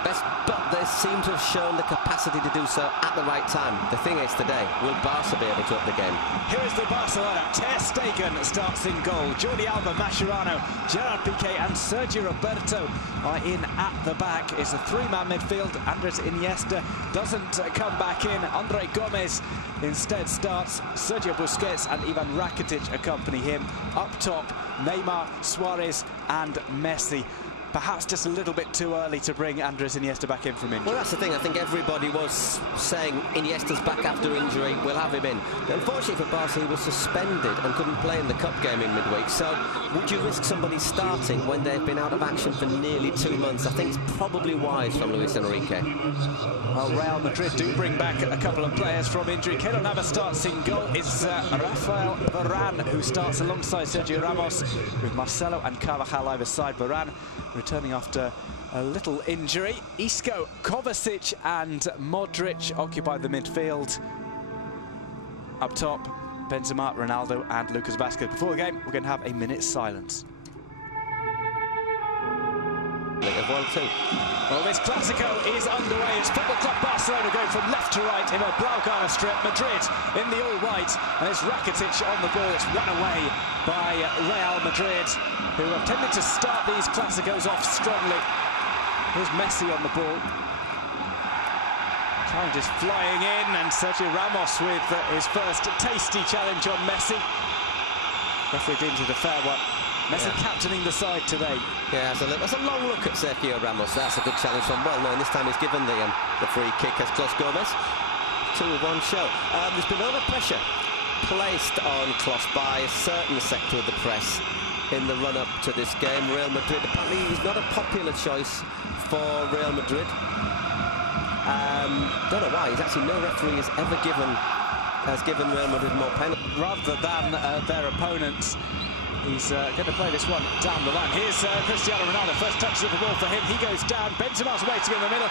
the best, but they seem to have shown the capacity to do so at the right time. The thing is today, will Barca be able to up the game? Here is the Barcelona. Ter Stegen starts in goal. Jordi Alba, Mascherano, Gerard Piqué and Sergio Roberto are in at the back. It's a three-man midfield. Andres Iniesta doesn't come back in. Andre Gomez instead starts. Sergio Busquets and Ivan Rakitic accompany him. Up top, Neymar, Suarez and Messi. Perhaps just a little bit too early to bring Andres Iniesta back in from injury. Well, that's the thing. I think everybody was saying Iniesta's back after injury. We'll have him in. Unfortunately for Barca, he was suspended and couldn't play in the cup game in midweek. So would you risk somebody starting when they've been out of action for nearly 2 months? I think it's probably wise from Luis Enrique. Well, Real Madrid do bring back a couple of players from injury. Keylor Navas starts in goal. It's Rafael Varane who starts alongside Sergio Ramos, with Marcelo and Carvajal either side. Varane returning after a little injury. Isco, Kovacic and Modric occupy the midfield. Up top, Benzema, Ronaldo and Lucas Vazquez. Before the game, we're going to have a minute's silence. Well, this Clásico is underway. It's Football Club Barcelona going from left to right in a Blaugrana strip. Madrid in the all-white, and it's Rakitic on the ball. It's run away by Real Madrid, who have tended to start these Clásicos off strongly. Here's Messi on the ball. Challenge is flying in, and Sergio Ramos with his first tasty challenge on Messi. Referee deems it a fair one. Messi captaining the side today. Yeah, that's a long look at Sergio Ramos. That's a good challenge from well known. This time he's given the free kick as Klos Gomez. 2-1 show. There's been a lot of pressure placed on Klos by a certain sector of the press in the run-up to this game. Real Madrid, apparently he's not a popular choice for Real Madrid. Don't know why. He's actually no referee has given Real Madrid more penalties. Rather than their opponents, he's going to play this one down the line. Here's Cristiano Ronaldo. First touch of the ball for him. He goes down. Benzema's waiting in the middle.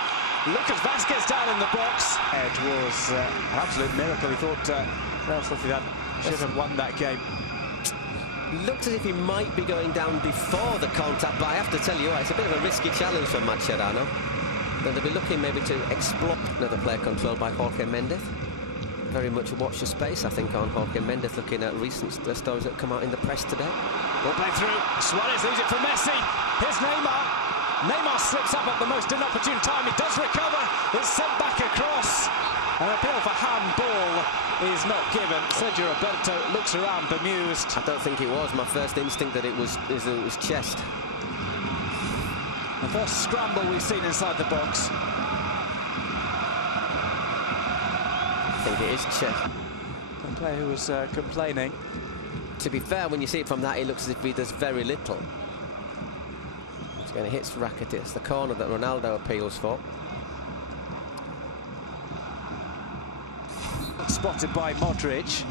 Lucas Vazquez down in the box. It was an absolute miracle. He thought Real Sociedad should have won that game. Looked as if he might be going down before the contact, but I have to tell you, it's a bit of a risky challenge for Mascherano. Then they'll be looking maybe to exploit another player controlled by Jorge Mendes. Very much watch the space, I think, on Jorge Mendes, looking at recent stories that come out in the press today. Ball play through. Suarez leaves it for Messi. Here's Neymar. Neymar slips up at the most inopportune time. He does recover. It's sent back across. An appeal for handball is not given. Sergio Roberto looks around bemused. I don't think it was. My first instinct that it was chest. The first scramble we've seen inside the box. I think it is chest. The player who was complaining. To be fair, when you see it from that, it looks as if he does very little. It's going to hit Rakitic. It's the corner that Ronaldo appeals for. Spotted by Modric,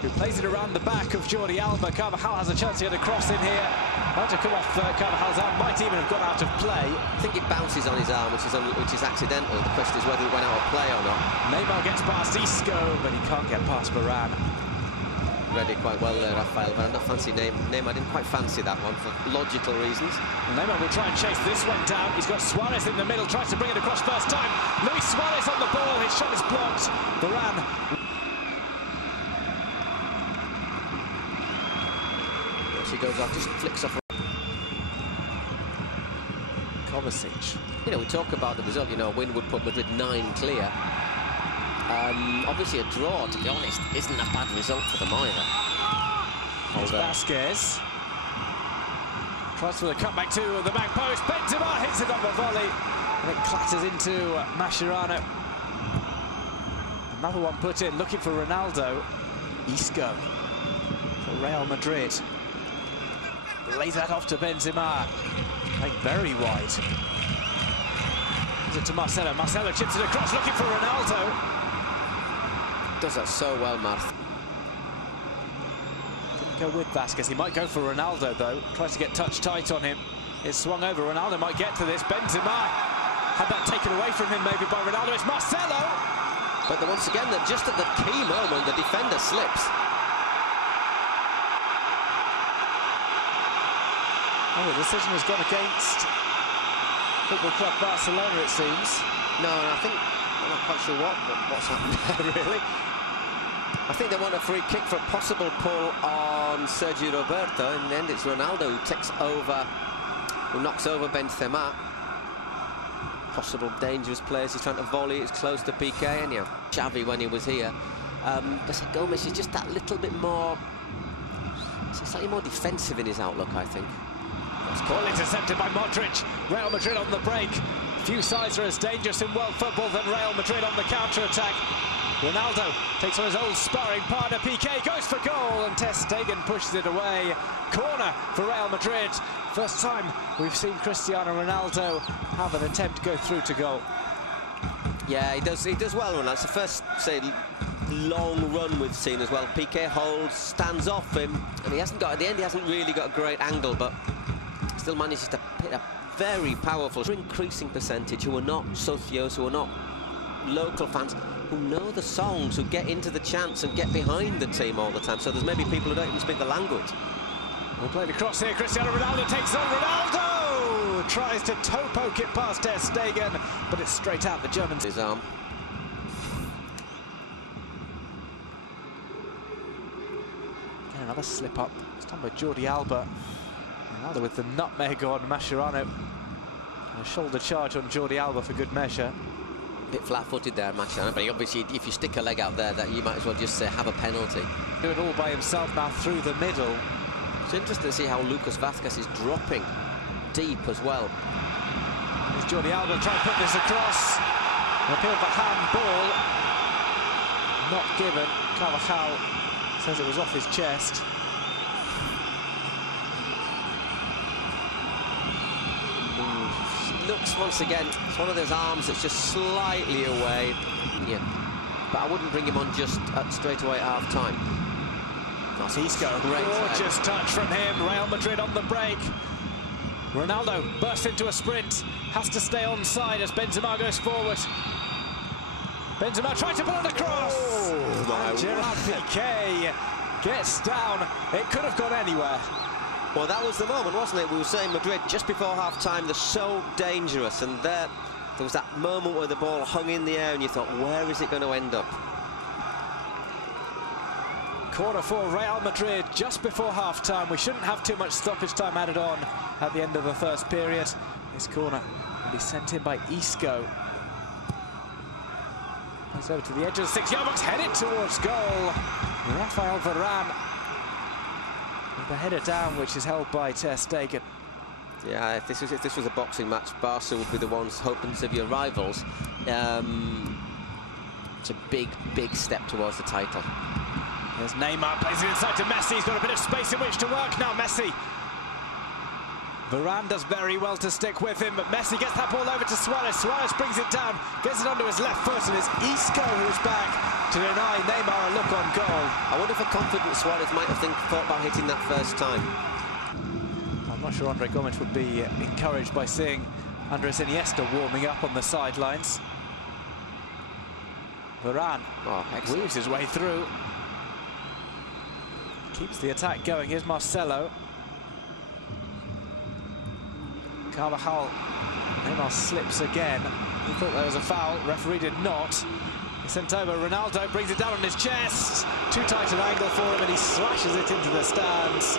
who plays it around the back of Jordi Alba. Carvajal has a chance to get a cross in here. About to come off Carvajal's arm, might even have gone out of play. I think it bounces on his arm, which is accidental. The question is whether it went out of play or not. Neymar gets past Isco, but he can't get past Varane. Read it quite well there, Rafael, but I don't fancy Neymar. I didn't quite fancy that one for logical reasons. And Neymar will try and chase this one down. He's got Suarez in the middle, tries to bring it across first time. Luis Suarez on the ball, his shot is blocked. Varane. She goes off, just flicks off. Kovacic. You know, we talk about the result, you know, a win would put Madrid 9 clear. Obviously a draw, to be honest, isn't a bad result for them either. Here's Vazquez. Tries for the cutback to the back post. Benzema hits it up a volley, and it clatters into Mascherano. Another one put in, looking for Ronaldo. Isco for Real Madrid. Lays that off to Benzema. Playing very wide. Gives it to Marcelo. Marcelo chips it across, looking for Ronaldo. Does that so well, Marth. Didn't go with Vazquez. He might go for Ronaldo, though. Tries to get touch tight on him. It's swung over. Ronaldo might get to this. Benzema had that taken away from him, maybe by Ronaldo. It's Marcelo. But once again, just at the key moment, the defender slips. Oh, the decision has gone against Football Club Barcelona, it seems. No, and I think I'm not quite sure what's happened there, really. I think they want a free kick for a possible pull on Sergio Roberto. In the end, it's Ronaldo who takes over, who knocks over Benzema. Possible dangerous players. He's trying to volley. It's close to Piqué, and Xavi when he was here. But Gomez is just that little bit more, slightly more defensive in his outlook, I think. Well intercepted by Modric. Real Madrid on the break. Few sides are as dangerous in world football than Real Madrid on the counter-attack. Ronaldo takes on his old sparring partner Piqué, goes for goal, and Ter Stegen pushes it away. Corner for Real Madrid. First time we've seen Cristiano Ronaldo have an attempt to go through to goal. Yeah, he does well, Ronaldo. It's the first, say, long run we've seen as well. Piqué holds, stands off him, and he hasn't got, at the end, he hasn't really got a great angle, but still manages to hit a very powerful, increasing percentage, who are not socios, who are not local fans, who know the songs, who get into the chants and get behind the team all the time. So there's maybe people who don't even speak the language. We'll play the cross here. Cristiano Ronaldo takes on Ronaldo! Tries to toe poke it past Ter Stegen, but it's straight out the German's his arm. Again, another slip up. It's done by Jordi Alba. Ronaldo with the nutmeg on Mascherano. And a shoulder charge on Jordi Alba for good measure. A bit flat-footed there, Mascherano, but obviously if you stick a leg out there, that you might as well just have a penalty. Do it all by himself now through the middle. It's interesting to see how Lucas Vazquez is dropping deep as well. There's Jordi Alba trying to put this across. An appeal for handball. Not given. Carvajal says it was off his chest. Looks once again, it's one of those arms that's just slightly away. Yeah, but I wouldn't bring him on just straight away at half-time. Isco, gorgeous touch from him. Real Madrid on the break. Ronaldo bursts into a sprint, has to stay onside as Benzema goes forward. Benzema tries to pull it across. And Gerard Piqué gets down. It could have gone anywhere. Well, that was the moment, wasn't it? We were saying Madrid just before half-time, they're so dangerous, and there was that moment where the ball hung in the air and you thought, where is it going to end up? Corner for Real Madrid just before half-time. We shouldn't have too much stoppage time added on at the end of the first period. This corner will be sent in by Isco. Plays over to the edge of the 6-yard box, headed towards goal. Rafael Varane with the header down, which is held by Ter Stegen. Yeah, if this was a boxing match, Barca would be the ones hoping to be rivals. It's a big, big step towards the title. There's Neymar, plays it inside to Messi. He's got a bit of space in which to work now, Messi. Varane does very well to stick with him, but Messi gets that ball over to Suarez. Suarez brings it down, gets it onto his left foot, and it's Isco who's back to deny Neymar a look on goal. I wonder if a confident Suarez might have thought about hitting that first time. I'm not sure Andre Gomes would be encouraged by seeing Andres Iniesta warming up on the sidelines. Varane weaves his way through. Keeps the attack going. Here's Marcelo. Carvajal. Neymar slips again. He thought there was a foul. Referee did not. He sent over. Ronaldo brings it down on his chest. Too tight an angle for him, and he slashes it into the stands.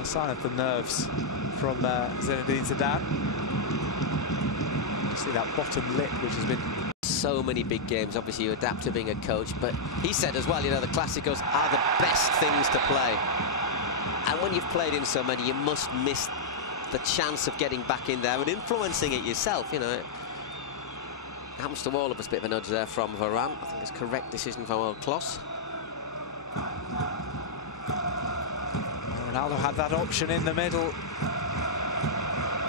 A sign of the nerves from Zinedine Zidane. You see that bottom lip, which has been so many big games. Obviously, you adapt to being a coach, but he said as well, you know, the Clásicos are the best things to play. And when you've played in so many, you must miss the chance of getting back in there and influencing it yourself, you know. It happens to all of us. Bit of a nudge there from Varane. I think it's a correct decision from old Klos. Ronaldo had that option in the middle.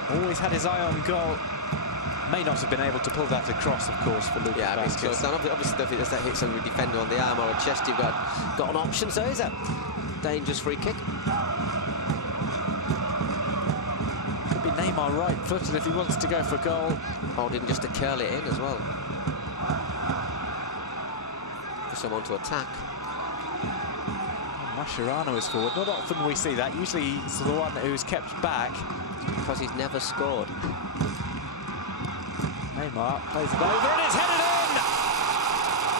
Always had his eye on goal. May not have been able to pull that across, of course, for Lucas Vazquez. Yeah, obviously, if that hits a defender on the arm or a chest, you've got an option. So is a dangerous free kick. Could be Neymar right-footed if he wants to go for goal. Or didn't just to curl it in as well. someone to attack. Mascherano is forward. Not often we see that. Usually he's the one who's kept back. Because he's never scored. Neymar plays it over and it's headed in!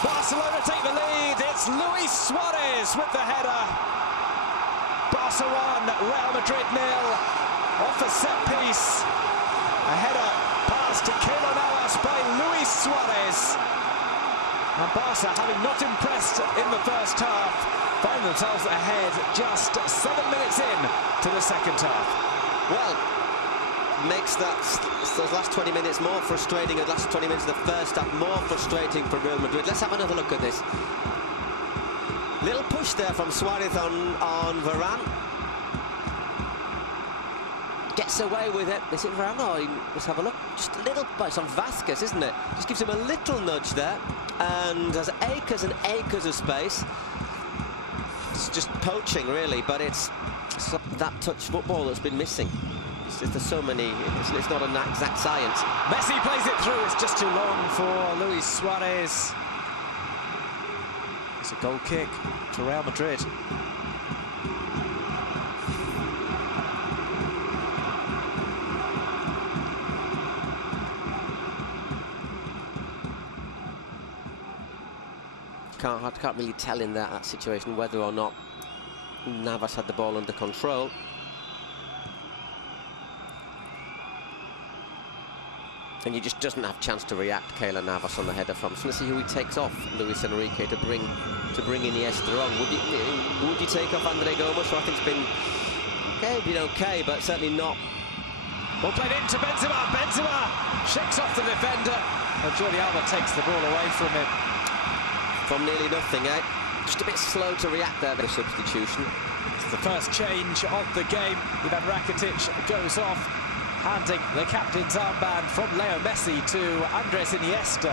Barcelona take the lead. It's Luis Suarez with the header. Barca 1, Real Madrid 0. Off a set piece. A header pass to Keylor Navas by Luis Suarez. And Barca, having not impressed in the first half, find themselves ahead just 7 minutes in to the second half. Well, makes those last 20 minutes more frustrating, and last 20 minutes of the first half more frustrating for Real Madrid. Let's have another look at this. Little push there from Suarez on Varane. Gets away with it. Is it Varane? Oh, let's have a look. Just a little, it's on Vasquez, isn't it? Just gives him a little nudge there, and has acres and acres of space. It's just poaching, really, but it's that touch football that's been missing. There's so many, it's not an exact science. Messi plays it through, it's just too long for Luis Suarez. It's a goal kick to Real Madrid. I can't really tell in that situation whether or not Navas had the ball under control. And he just doesn't have a chance to react, Keylor Navas, on the header from. So let's see who he takes off, Luis Enrique, to bring Iniesta on. Would you take off Andre Gomes, who I think's been okay, but certainly not. Ball played into Benzema. Benzema shakes off the defender. And Jordi Alba takes the ball away from him. From nearly nothing, eh? Just a bit slow to react there, the substitution. It's the first change of the game. Ivan Rakitic goes off, handing the captain's armband from Leo Messi to Andres Iniesta,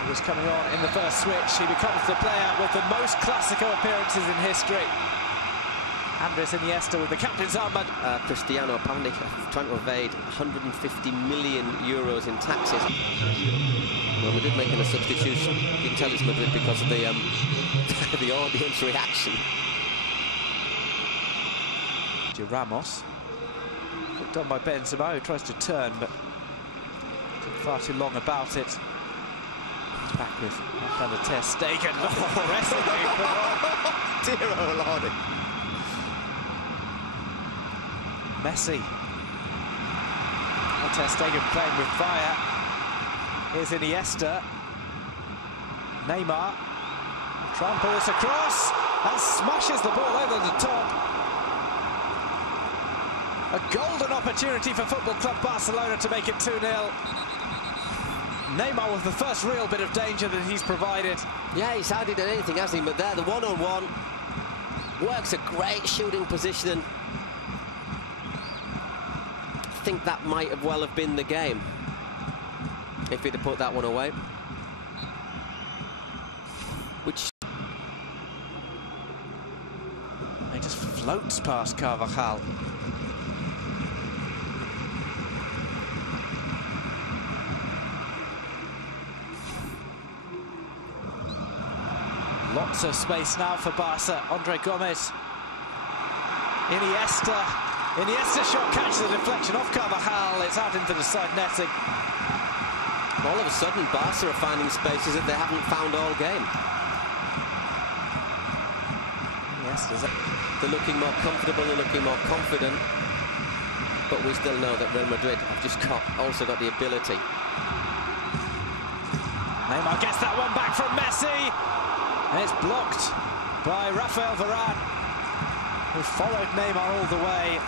who was coming on in the first switch. He becomes the player with the most Clasico appearances in history. Andres Iniesta with the captain's armband. Cristiano apparently trying to evade 150 million euros in taxes. Well, Madrid making a substitution. You can tell it's Madrid because of the the audience reaction. Ramos, put on by Benzema, who tries to turn, but took far too long about it. He's back with kind of Ter Stegen. Oh, wrestling. Dear oh Lordy. Messi. Ter Stegen playing with fire. Here's Iniesta. Neymar tramples across and smashes the ball over the top. A golden opportunity for Football Club Barcelona to make it 2-0. Neymar with the first real bit of danger that he's provided. Yeah, he's hardly done anything, has he? But there, the one-on-one works a great shooting position. I think that might have well have been the game if he'd have put that one away. Which he just floats past Carvajal. Lots of space now for Barca. Andre Gomes. Iniesta shot catches the deflection off Carvajal. It's out into the side netting. All of a sudden, Barca are finding spaces that they haven't found all game. They're looking more comfortable, they're looking more confident. But we still know that Real Madrid have also got the ability. Neymar gets that one back from Messi. And it's blocked by Rafael Varane, who followed Neymar all the way.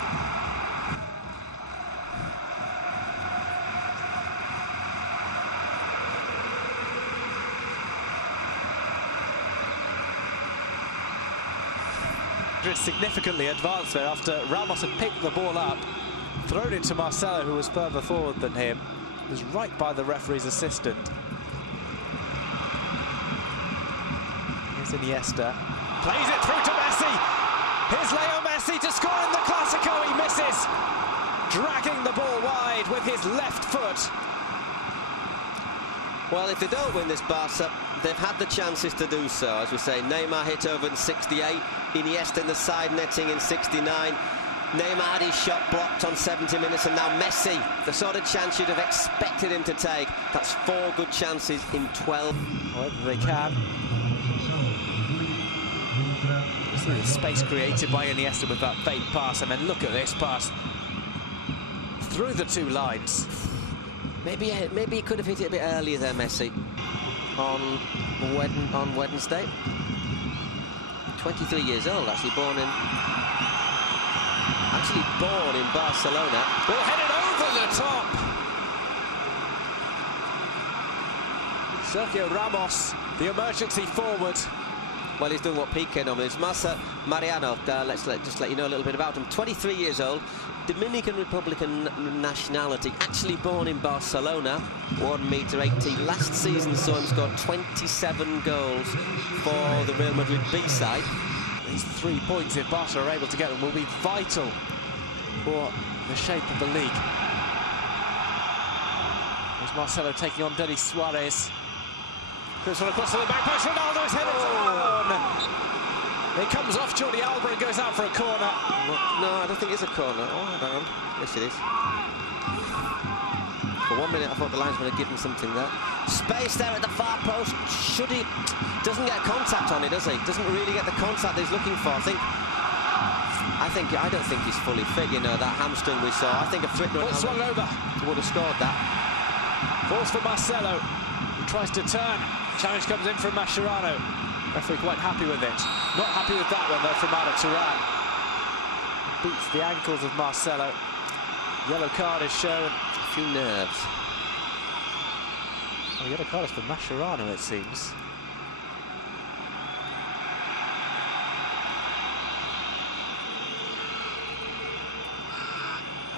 Significantly advanced there after Ramos had picked the ball up, thrown it to Marcelo, who was further forward than him. It was right by the referee's assistant. Here's Iniesta. Plays it through to Messi. Here's Leo Messi to score in the Clasico. He misses. Dragging the ball wide with his left foot. Well, if they don't win this, Barca, they've had the chances to do so. As we say, Neymar hit over in 68, Iniesta in the side netting in 69. Neymar had his shot blocked on 70 minutes, and now Messi, the sort of chance you'd have expected him to take. That's 4 good chances in 12. Whether they can. See the space created by Iniesta with that fake pass, and then look at this pass through the 2 lines. Maybe he could have hit it a bit earlier there, Messi, on Wednesday. 23 years old, actually born in Barcelona. Well, headed over the top. Sergio Ramos, the emergency forward. Well, he's doing what Piqué normally is. Mariano, let's just let you know a little bit about him. 23 years old, Dominican Republican nationality, actually born in Barcelona, 1m80. Last season saw him score 27 goals for the Real Madrid B side. These 3 points, if Barca are able to get them, will be vital for the shape of the league. There's Marcelo taking on Denis Suarez. Goes on across to the back post. Ronaldo's headed on. It comes off Jordi Alba and goes out for a corner. No, I don't think it's a corner. Oh, hold on. Yes, it is. For 1 minute, I thought the linesman had given something there. Space there at the far post. Should he? Doesn't get contact on it, does he? Doesn't really get the contact he's looking for. I don't think he's fully fit. You know, that hamstring we saw. I think a fit run swung over would have scored that. Force for Marcelo. He tries to turn. Challenge comes in from Mascherano. Referee quite happy with it. Not happy with that one though from Arda Turan. Beats the ankles of Marcelo. Yellow card is shown. A few nerves. Oh, yellow card is for Mascherano, it seems.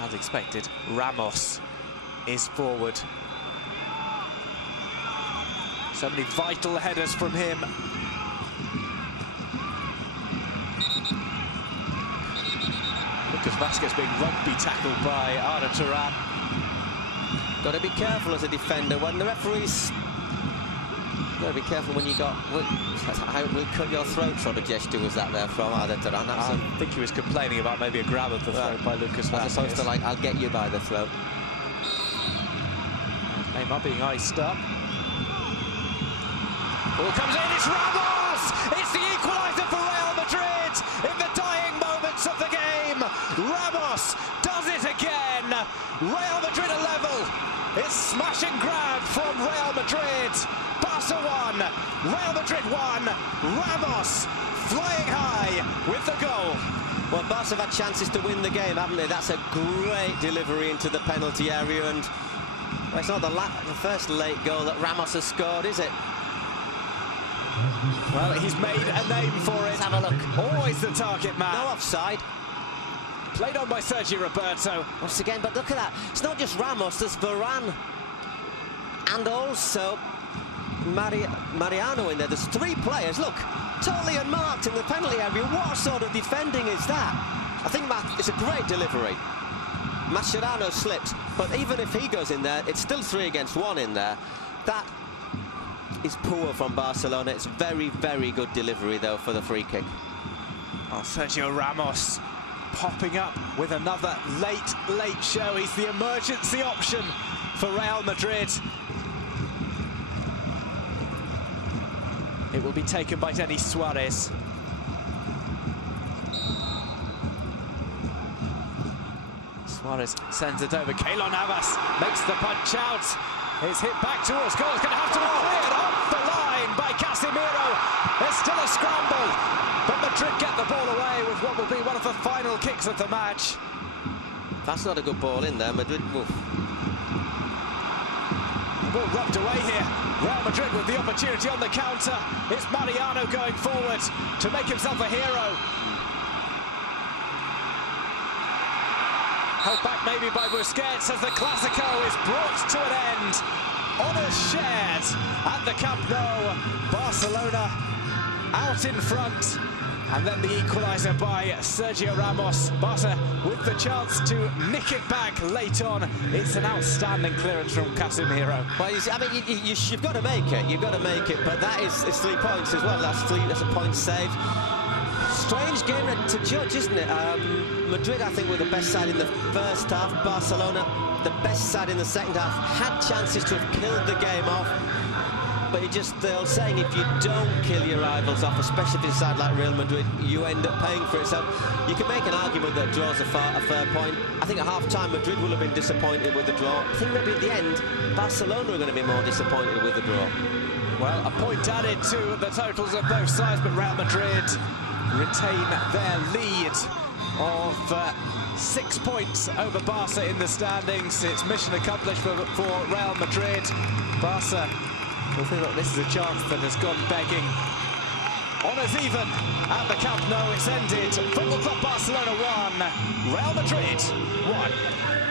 As expected, Ramos is forward. So many vital headers from him. Lucas Vázquez being rugby tackled by Arda Turan. Got to be careful as a defender when the referees. Got to be careful when you got. How it will cut your throat sort of gesture was that there from Arda Turan. I think he was complaining about maybe a grab of the throat by Lucas Vázquez. As opposed to like, I'll get you by the throat. And Neymar being iced up. Ball comes in, it's Ramos! It's the equaliser for Real Madrid in the dying moments of the game. Ramos does it again. Real Madrid are level. It's smash and grab from Real Madrid. Barca 1, Real Madrid 1. Ramos flying high with the goal. Well, Barca have had chances to win the game, haven't they? That's a great delivery into the penalty area, and well, it's not the first late goal that Ramos has scored, is it? Well, he's made a name for it. Let's have a look. Always the target man. No offside. Played on by Sergio Roberto. Once again, but look at that. It's not just Ramos, there's Varane. And also Mariano in there. There's 3 players. Look, totally unmarked in the penalty area. What sort of defending is that? I think it's a great delivery. Mascherano slipped, but even if he goes in there, it's still 3 against 1 in there. That is poor from Barcelona. It's very, very good delivery, though, for the free kick. Oh, Sergio Ramos popping up with another late show. He's the emergency option for Real Madrid. It will be taken by Denis Suarez. Suarez sends it over. Keylor Navas makes the punch out. It's hit back towards goal. It's going to have to be cleared off the line by Casemiro. There's still a scramble, but Madrid get the ball away with what will be one of the final kicks of the match. That's not a good ball in there. Madrid. Oof. The ball rubbed away here. Real Madrid with the opportunity on the counter. It's Mariano going forward to make himself a hero. Held back maybe by Busquets as the Clásico is brought to an end. Honours shared at the Camp Nou. Barcelona out in front. And then the equaliser by Sergio Ramos. Barca with the chance to nick it back late on. It's an outstanding clearance from Casemiro. Well, I mean, you've got to make it. You've got to make it. But that is 3 points as well. That's a point saved. Strange game to judge, isn't it? Madrid, I think, were the best side in the first half. Barcelona, the best side in the second half. Had chances to have killed the game off. But the old saying, if you don't kill your rivals off, especially if it's a side like Real Madrid, you end up paying for it. So you can make an argument that draws a fair point. I think at half-time, Madrid will have been disappointed with the draw. I think maybe at the end, Barcelona are going to be more disappointed with the draw. Well, a point added to the totals of both sides, but Real Madrid retain their lead of 6 points over Barca in the standings. It's mission accomplished for Real Madrid. Barca, I think, look, this is a chance that has gone begging. Honours even at the Camp Nou. It's ended. Football Club Barcelona 1, Real Madrid 1.